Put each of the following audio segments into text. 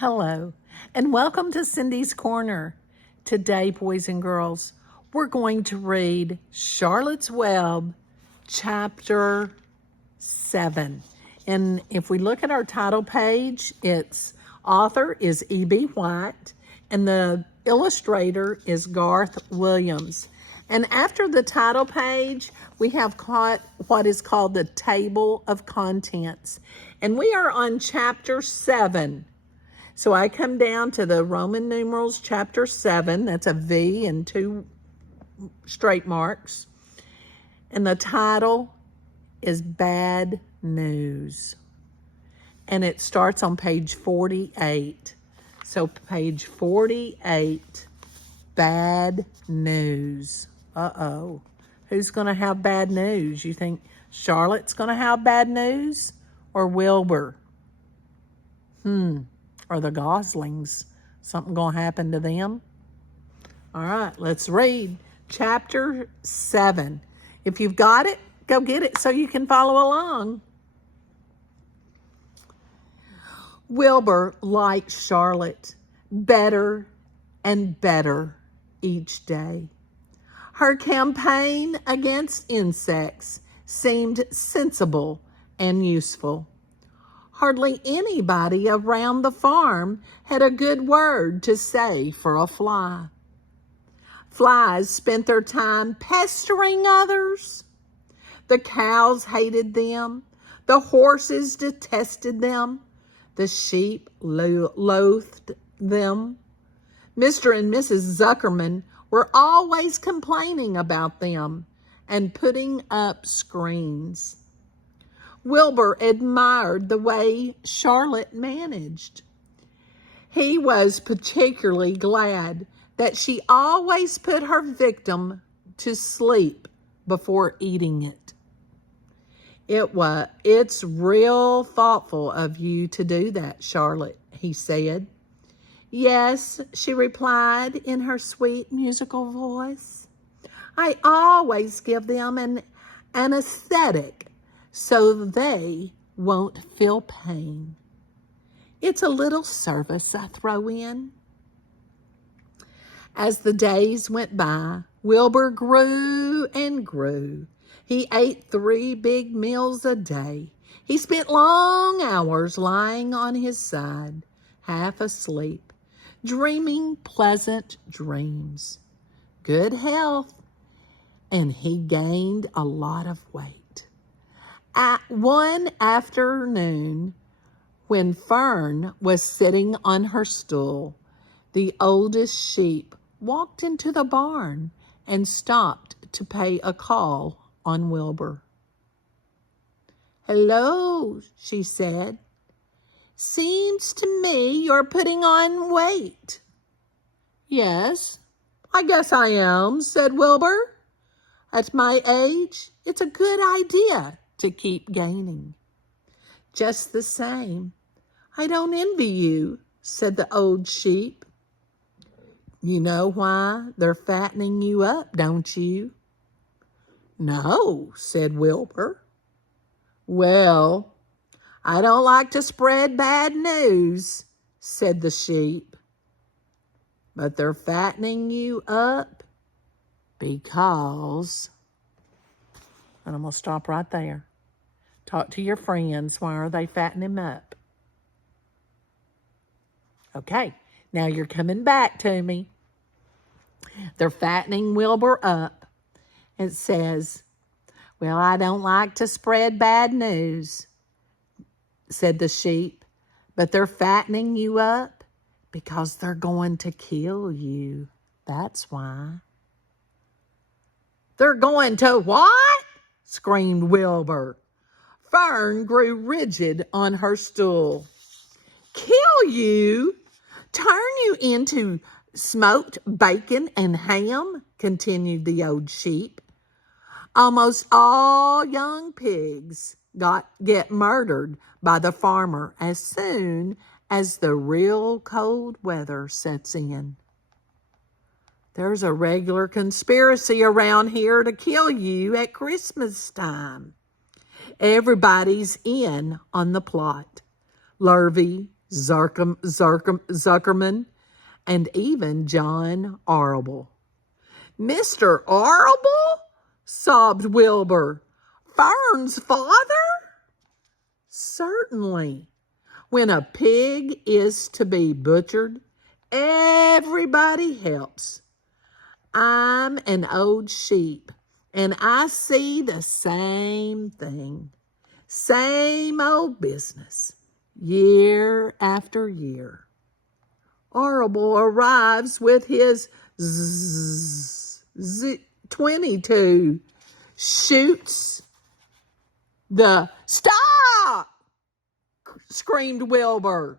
Hello, and welcome to Cindy's Corner. Today, boys and girls, we're going to read Charlotte's Web, Chapter 7. And if we look at our title page, its author is E.B. White, and the illustrator is Garth Williams. And after the title page, we have caught what is called the Table of Contents. And we are on Chapter 7. So I come down to the Roman numerals, chapter 7. That's a V and two straight marks. And the title is Bad News. And it starts on page 48. So page 48, Bad News. Uh-oh. Who's going to have bad news? You think Charlotte's going to have bad news? Or Wilbur? Or the Goslings? Something going to happen to them? All right, let's read chapter 7. If you've got it, go get it so you can follow along. Wilbur liked Charlotte better and better each day. Her campaign against insects seemed sensible and useful. Hardly anybody around the farm had a good word to say for a fly. Flies spent their time pestering others. The cows hated them. The horses detested them. The sheep loathed them. Mr. and Mrs. Zuckerman were always complaining about them and putting up screens. Wilbur admired the way Charlotte managed. He was particularly glad that she always put her victim to sleep before eating it. It's real thoughtful of you to do that, Charlotte, he said. Yes, she replied in her sweet musical voice. I always give them an anesthetic so they won't feel pain. It's a little service I throw in. As the days went by, Wilbur grew and grew. He ate 3 big meals a day. He spent long hours lying on his side, half asleep, dreaming pleasant dreams. Good health, and he gained a lot of weight. At one afternoon, when Fern was sitting on her stool, the oldest sheep walked into the barn and stopped to pay a call on Wilbur. Hello, she said. Seems to me you're putting on weight. Yes, I guess I am, said Wilbur. At my age, it's a good idea to keep gaining. Just the same, I don't envy you, said the old sheep. You know why they're fattening you up, don't you? No, said Wilbur. Well, I don't like to spread bad news, said the sheep. But they're fattening you up because... And I'm going to stop right there. Talk to your friends. Why are they fattening him up? Okay, now you're coming back to me. They're fattening Wilbur up. It says, well, I don't like to spread bad news, said the sheep, but they're fattening you up because they're going to kill you. That's why. They're going to what? Screamed Wilbur. Fern grew rigid on her stool. Kill you? Turn you into smoked bacon and ham? Continued the old sheep. Almost all young pigs get murdered by the farmer as soon as the real cold weather sets in. There's a regular conspiracy around here to kill you at Christmas time. Everybody's in on the plot. Lurvy, Zuckerman, and even John Arble. Mr. Arble? Sobbed Wilbur. Fern's father? Certainly. When a pig is to be butchered, everybody helps. I'm an old sheep, and I see the same thing. Same old business, year after year. Arable arrives with his 22, shoots the... Stop! Screamed Wilbur.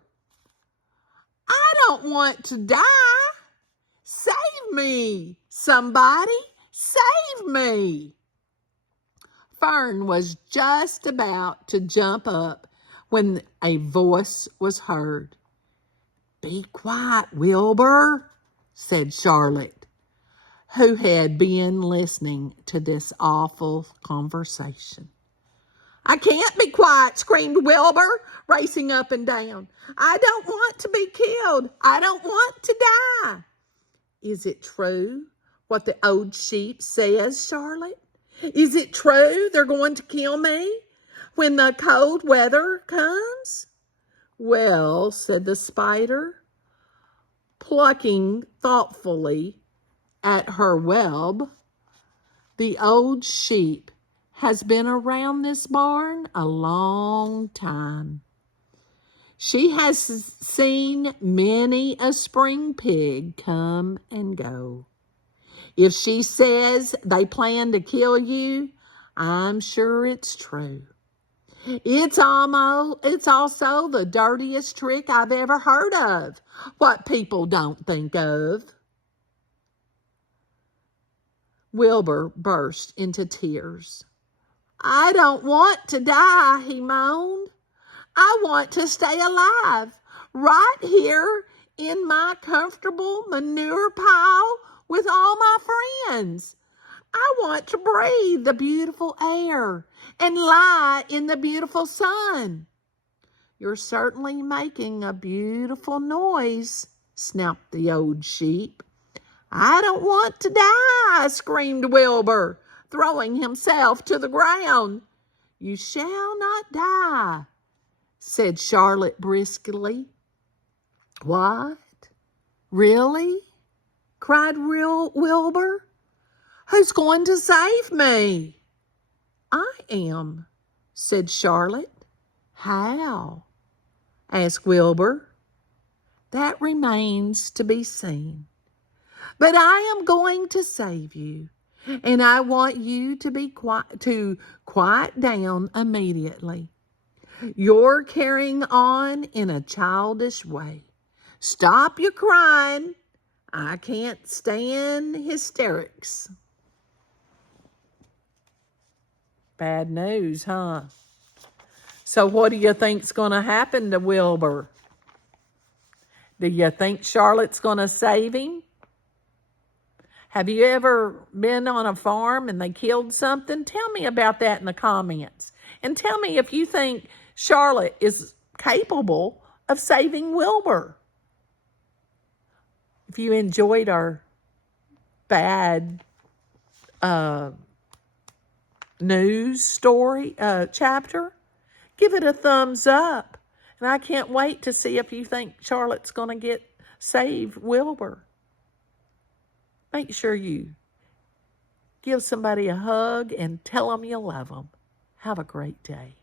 I don't want to die. Save me, somebody. Save me. Fern was just about to jump up when a voice was heard. Be quiet, Wilbur, said Charlotte, who had been listening to this awful conversation. I can't be quiet, screamed Wilbur, racing up and down. I don't want to be killed. I don't want to die. Is it true what the old sheep says, Charlotte? Is it true they're going to kill me when the cold weather comes? Well, said the spider, plucking thoughtfully at her web, the old sheep has been around this barn a long time. She has seen many a spring pig come and go. If she says they plan to kill you, I'm sure it's true. It's also the dirtiest trick I've ever heard of, what people don't think of. Wilbur burst into tears. I don't want to die, he moaned. I want to stay alive, right here in my comfortable manure pile with all my friends. I want to breathe the beautiful air and lie in the beautiful sun. You're certainly making a beautiful noise, snapped the old sheep. I don't want to die, screamed Wilbur, throwing himself to the ground. You shall not die, said Charlotte briskly. What? Really? Cried Wilbur. Who's going to save me? I am, said Charlotte. How? Asked Wilbur. That remains to be seen. But I am going to save you, and I want you to quiet down immediately. You're carrying on in a childish way. Stop your crying. I can't stand hysterics. Bad news, huh? So what do you think's going to happen to Wilbur? Do you think Charlotte's going to save him? Have you ever been on a farm and they killed something? Tell me about that in the comments. And tell me if you think Charlotte is capable of saving Wilbur. If you enjoyed our bad news story chapter, give it a thumbs up. And I can't wait to see if you think Charlotte's going to save Wilbur. Make sure you give somebody a hug and tell them you love them. Have a great day.